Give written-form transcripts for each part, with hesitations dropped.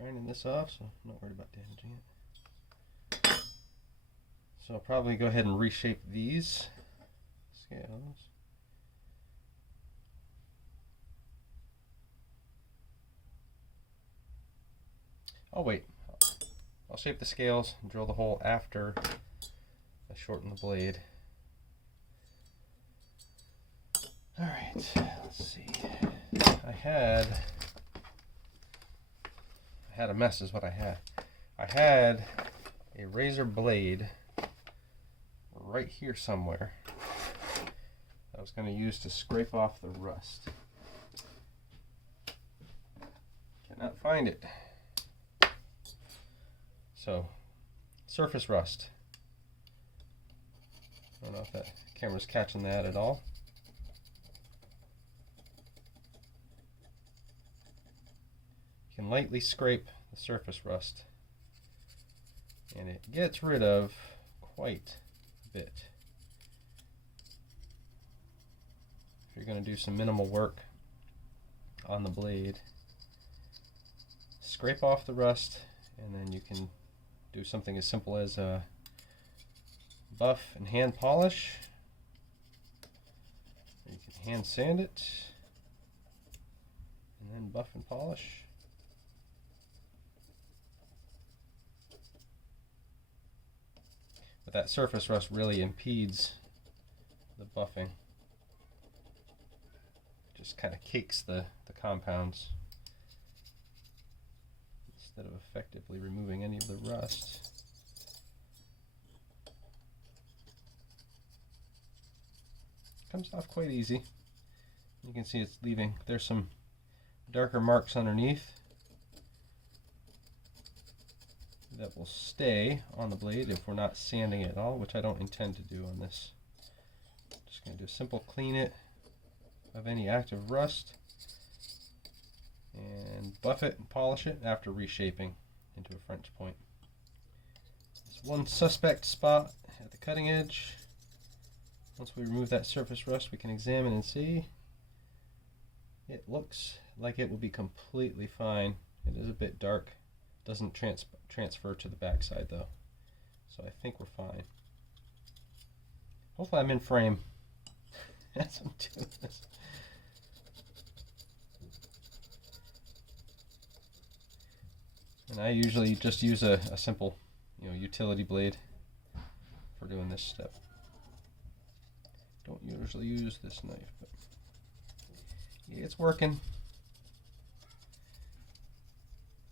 grinding this off, so I'm not worried about damaging it. So I'll probably go ahead and reshape these scales. Oh wait, I'll shape the scales and drill the hole after I shorten the blade. Alright, let's see. I had a mess is what I had. I had a razor blade right here somewhere that I was going to use to scrape off the rust. Cannot find it. So, surface rust. I don't know if that camera's catching that at all. You can lightly scrape the surface rust and it gets rid of quite a bit. If you're going to do some minimal work on the blade, scrape off the rust, and then you can do something as simple as a buff and hand polish. You can hand sand it and then buff and polish. But that surface rust really impedes the buffing. It just kind of cakes the compounds instead of effectively removing any of the rust. Comes off quite easy. You can see it's leaving, there's some darker marks underneath that will stay on the blade if we're not sanding it at all, which I don't intend to do on this. Just going to do a simple clean it of any active rust and buff it and polish it after reshaping into a French point. There's one suspect spot at the cutting edge. Once we remove that surface rust, we can examine and see. It looks like it will be completely fine. It is a bit dark. Doesn't transfer to the back side though. So I think we're fine. Hopefully I'm in frame as I'm doing this. And I usually just use a simple, utility blade for doing this step. Don't usually use this knife, but yeah, it's working.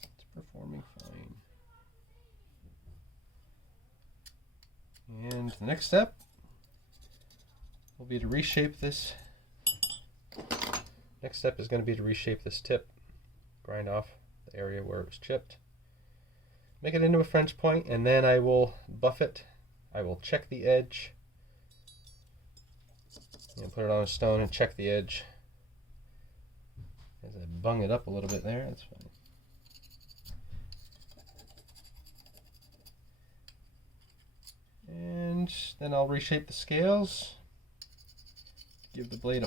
It's performing fine. And the next step will be to reshape this. Next step is going to be to reshape this tip. Grind off the area where it was chipped. Make it into a French point, and then I will buff it. I will check the edge. Put it on a stone and check the edge. As I bung it up a little bit there, that's fine. And then I'll reshape the scales. Give the blade a